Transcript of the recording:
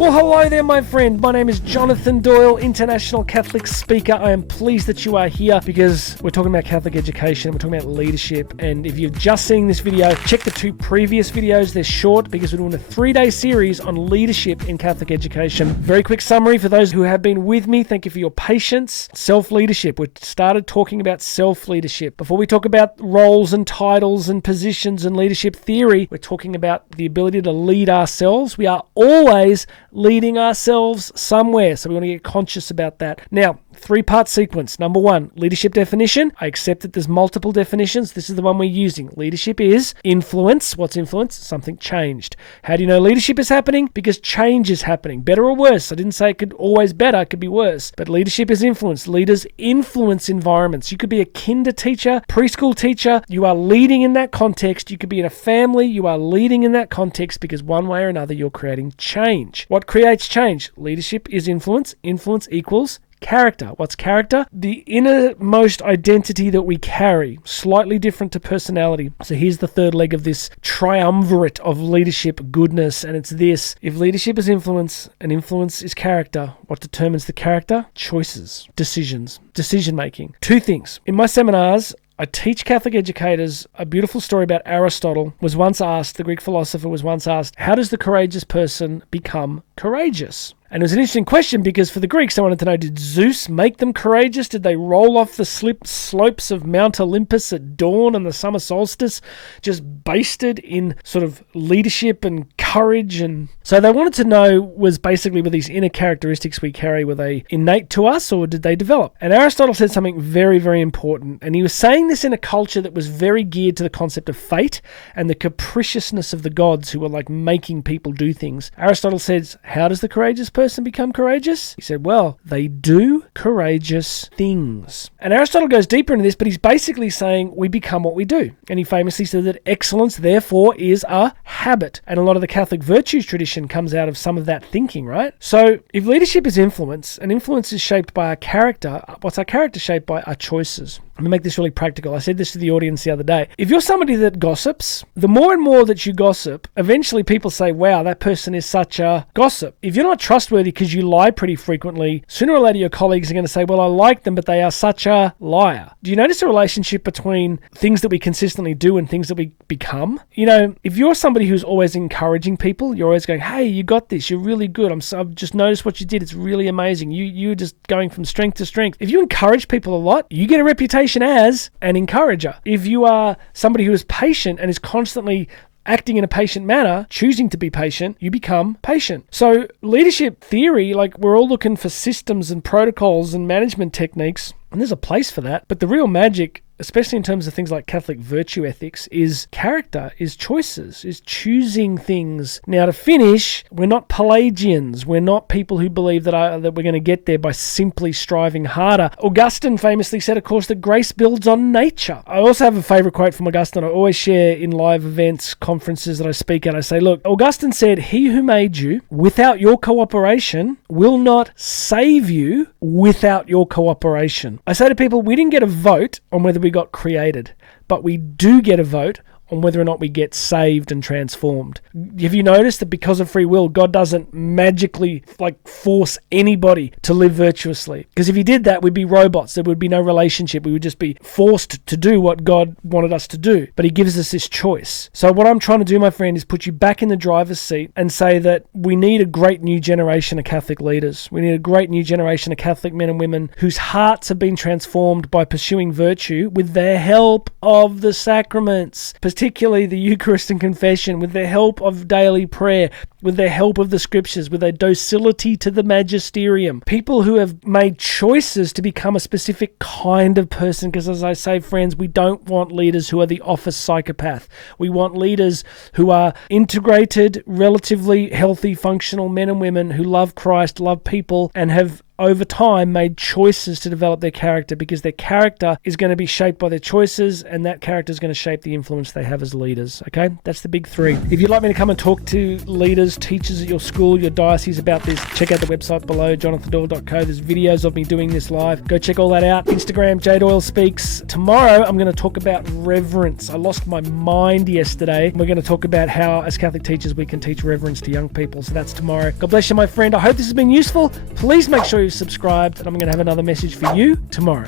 Well, hello there, my friend. My name is Jonathan Doyle, international Catholic speaker. I am pleased that you are here because we're talking about Catholic education. We're talking about leadership. And if you're just seeing this video, check the two previous videos. They're short because we're doing a 3-day series on leadership in Catholic education. Very quick summary for those who have been with me. Thank you for your patience. Self-leadership. We started talking about self-leadership. Before we talk about roles and titles and positions and leadership theory, we're talking about the ability to lead ourselves. We are always leading ourselves somewhere. So we want to get conscious about that. Now, 3-part sequence. Number 1, leadership definition. I accept that there's multiple definitions. This is the one we're using. Leadership is influence. What's influence? Something changed. How do you know leadership is happening? Because change is happening. Better or worse? I didn't say it could always better. It could be worse. But leadership is influence. Leaders influence environments. You could be a kinder teacher, preschool teacher. You are leading in that context. You could be in a family. You are leading in that context because one way or another you're creating change. What creates change? Leadership is influence. Influence equals character. What's character? The innermost identity that we carry, slightly different to personality. So here's the third leg of this triumvirate of leadership goodness, and it's this. If leadership is influence and influence is character, what determines the character? Choices, decisions, decision making. 2 things. In my seminars, I teach Catholic educators a beautiful story about Aristotle. The Greek philosopher was once asked, how does the courageous person become courageous? And it was an interesting question because for the Greeks, they wanted to know, did Zeus make them courageous? Did they roll off the slopes of Mount Olympus at dawn and the summer solstice, just basted in sort of leadership and courage? And so they wanted to know were these inner characteristics we carry, were they innate to us or did they develop? And Aristotle said something very, very important. And he was saying this in a culture that was very geared to the concept of fate and the capriciousness of the gods who were like making people do things. Aristotle says, how does the courageous person become courageous? He said, well, they do courageous things. And Aristotle goes deeper into this, but he's basically saying we become what we do. And he famously said that excellence, therefore, is a habit. And a lot of the Catholic virtues tradition comes out of some of that thinking, right? So if leadership is influence, and influence is shaped by our character, what's our character shaped by? Our choices. Let me make this really practical. I said this to the audience the other day. If you're somebody that gossips, the more and more that you gossip, eventually people say, wow, that person is such a gossip. If you're not trustworthy because you lie pretty frequently, sooner or later your colleagues are going to say, well, I like them, but they are such a liar. Do you notice a relationship between things that we consistently do and things that we become? You know, if you're somebody who's always encouraging people, you're always going, hey, you got this. You're really good. I've just noticed what you did. It's really amazing. You're just going from strength to strength. If you encourage people a lot, you get a reputation as an encourager. If you are somebody who is patient and is constantly acting in a patient manner, choosing to be patient, you become patient. So leadership theory, like we're all looking for systems and protocols and management techniques, and there's a place for that. But the real magic, especially in terms of things like Catholic virtue ethics, is character, is choices, is choosing things. Now to finish, we're not Pelagians. We're not people who believe that we're going to get there by simply striving harder. Augustine famously said, of course, that grace builds on nature. I also have a favorite quote from Augustine. I always share in live events, conferences that I speak at. I say, look, Augustine said, he who made you without your cooperation will not save you without your cooperation. I say to people, we didn't get a vote on whether we got created, but we do get a vote on whether or not we get saved and transformed. Have you noticed that because of free will, God doesn't magically force anybody to live virtuously? Because if he did that, we'd be robots. There would be no relationship. We would just be forced to do what God wanted us to do. But he gives us this choice. So what I'm trying to do, my friend, is put you back in the driver's seat and say that we need a great new generation of Catholic leaders. We need a great new generation of Catholic men and women whose hearts have been transformed by pursuing virtue with the help of the sacraments, particularly the Eucharist and confession, with the help of daily prayer, with the help of the scriptures, with a docility to the magisterium. People who have made choices to become a specific kind of person, because as I say, friends, we don't want leaders who are the office psychopath. We want leaders who are integrated, relatively healthy, functional men and women who love Christ, love people, and have over time made choices to develop their character, because their character is going to be shaped by their choices, and that character is going to shape the influence they have as leaders. Okay, that's the big three. If you'd like me to come and talk to leaders, teachers at your school, your diocese about this, check out the website below, jonathandoyle.co. There's videos of me doing this live. Go check all that out. Instagram, JDoyle Speaks. Tomorrow, I'm going to talk about reverence. I lost my mind yesterday. We're going to talk about how, as Catholic teachers, we can teach reverence to young people. So that's tomorrow. God bless you, my friend. I hope this has been useful. Please make sure you're subscribed, and I'm going to have another message for you tomorrow.